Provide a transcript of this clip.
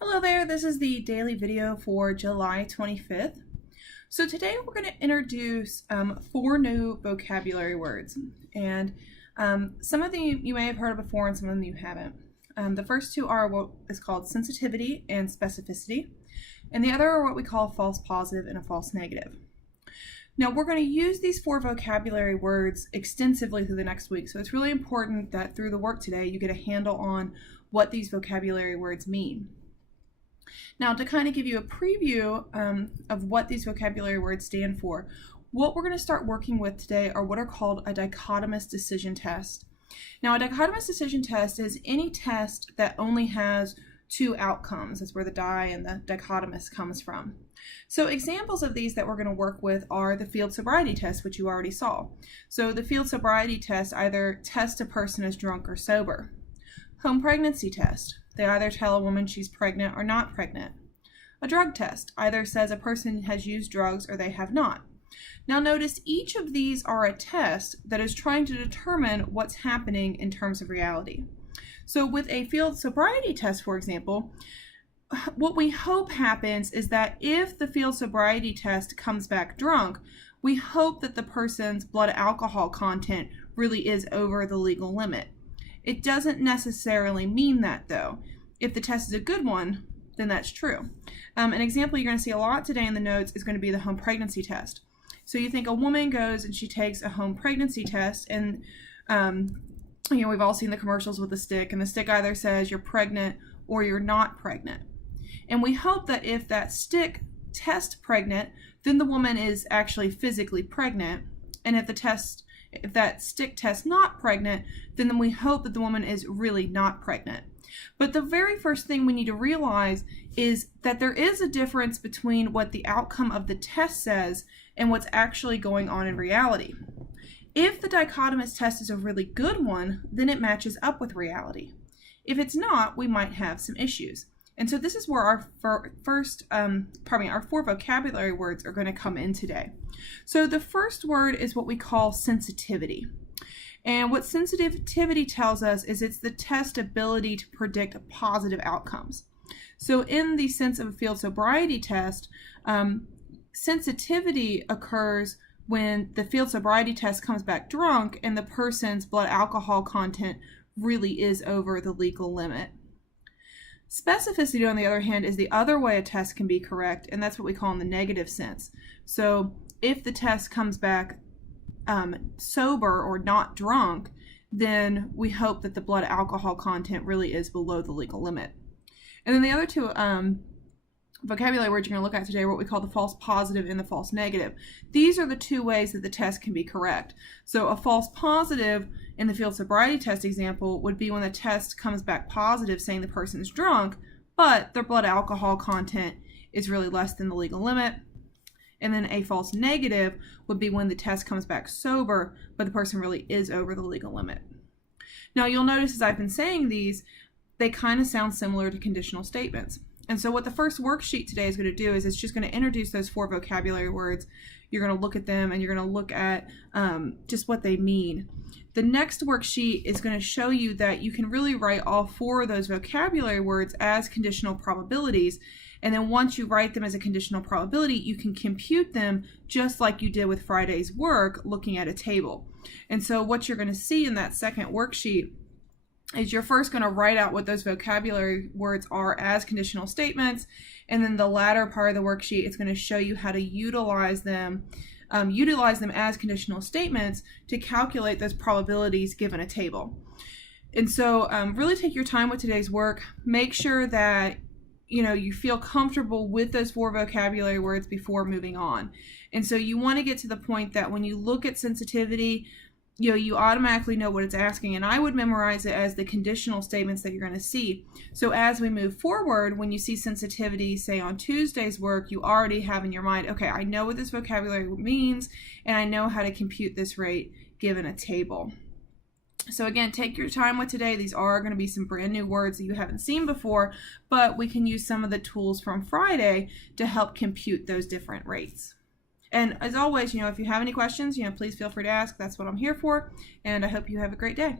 Hello there, this is the daily video for July 25th. So today we're going to introduce 4 new vocabulary words, and some of them you may have heard of before and some of them you haven't. The first two are what is called sensitivity and specificity, and the other are what we call a false positive and a false negative. Now we're going to use these 4 vocabulary words extensively through the next week, so it's really important that through the work today you get a handle on what these vocabulary words mean. Now, to kind of give you a preview of what these vocabulary words stand for, what we're going to start working with today are what are called a dichotomous decision test. Now, a dichotomous decision test is any test that only has 2 outcomes. That's where the di and the dichotomous comes from. So examples of these that we're going to work with are the field sobriety test, which you already saw. So the field sobriety test either tests a person as drunk or sober. Home pregnancy test. They either tell a woman she's pregnant or not pregnant. A drug test either says a person has used drugs or they have not. Now notice each of these are a test that is trying to determine what's happening in terms of reality. So with a field sobriety test, for example, what we hope happens is that if the field sobriety test comes back drunk, we hope that the person's blood alcohol content really is over the legal limit. It doesn't necessarily mean that, though. If the test is a good one, then that's true. An example you're going to see a lot today in the notes is going to be the home pregnancy test. So you think a woman goes and she takes a home pregnancy test, and we've all seen the commercials with the stick, and the stick either says you're pregnant or you're not pregnant. And we hope that if that stick tests pregnant, then the woman is actually physically pregnant, and if that stick tests not pregnant, then we hope that the woman is really not pregnant. But the very first thing we need to realize is that there is a difference between what the outcome of the test says and what's actually going on in reality. If the dichotomous test is a really good one, then it matches up with reality. If it's not, we might have some issues. And so this is where our our 4 vocabulary words are going to come in today. So the first word is what we call sensitivity. And what sensitivity tells us is it's the test ability to predict positive outcomes. So in the sense of a field sobriety test, sensitivity occurs when the field sobriety test comes back drunk and the person's blood alcohol content really is over the legal limit. Specificity, on the other hand, is the other way a test can be correct, and that's what we call in the negative sense. So if the test comes back sober or not drunk, then we hope that the blood alcohol content really is below the legal limit. And then the other 2 vocabulary words you're going to look at today are what we call the false positive and the false negative. These are the 2 ways that the test can be correct. So a false positive in the field sobriety test example would be when the test comes back positive saying the person is drunk, but their blood alcohol content is really less than the legal limit. And then a false negative would be when the test comes back sober, but the person really is over the legal limit. Now you'll notice as I've been saying these, they kind of sound similar to conditional statements. And so what the first worksheet today is going to do is it's just going to introduce those 4 vocabulary words. You're going to look at them and you're going to look at just what they mean. The next worksheet is going to show you that you can really write all 4 of those vocabulary words as conditional probabilities. And then once you write them as a conditional probability, you can compute them just like you did with Friday's work looking at a table. And so what you're going to see in that second worksheet is you're first going to write out what those vocabulary words are as conditional statements, and then the latter part of the worksheet is going to show you how to utilize them as conditional statements to calculate those probabilities given a table. And so really take your time with today's work. Make sure that you feel comfortable with those 4 vocabulary words before moving on. And so you want to get to the point that when you look at sensitivity, you automatically know what it's asking, and I would memorize it as the conditional statements that you're going to see. So as we move forward, when you see sensitivity, say on Tuesday's work, you already have in your mind, okay, I know what this vocabulary means, and I know how to compute this rate given a table. So again, take your time with today. These are going to be some brand new words that you haven't seen before, but we can use some of the tools from Friday to help compute those different rates. And as always, if you have any questions, please feel free to ask. That's what I'm here for. And I hope you have a great day.